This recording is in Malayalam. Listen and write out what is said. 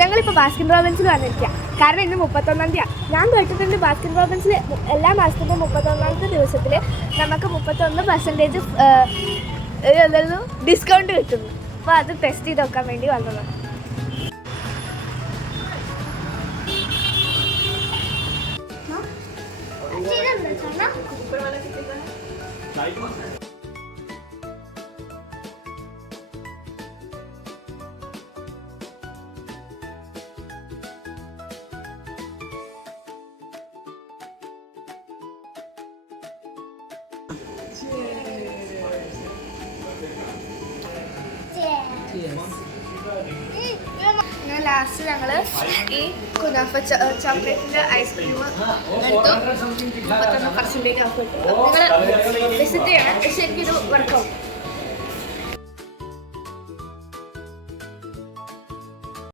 ഞങ്ങളിപ്പോൾ ബാസ്കിൻ റോബിൻസിൽ വന്നിരിക്കുക. കാരണം ഇന്ന് 31-ാം തീയതി. ഞാൻ കേട്ടിട്ടുണ്ട് ബാസ്കിൻ റോബിൻസിൽ എല്ലാ മാസത്തിൻ്റെ 31-ാമത്തെ ദിവസത്തിൽ നമുക്ക് 31% ഡിസ്കൗണ്ട് കിട്ടുന്നു. അപ്പോൾ അത് ടെസ്റ്റ് ചെയ്ത് നോക്കാൻ വേണ്ടി വന്നതാണ്. ഞാൻ ലാസ്റ്റ് ഞങ്ങൾ ഈ കുനാഫ ചോക്ലേറ്റിൻ്റെ ഐസ്ക്രീം എടുത്തു. 31% ഓഫ് കിട്ടും. നിങ്ങൾ വിസിറ്റ് ചെയ്യണം. ശരിക്കും ഇത് വർക്കൗട്ട്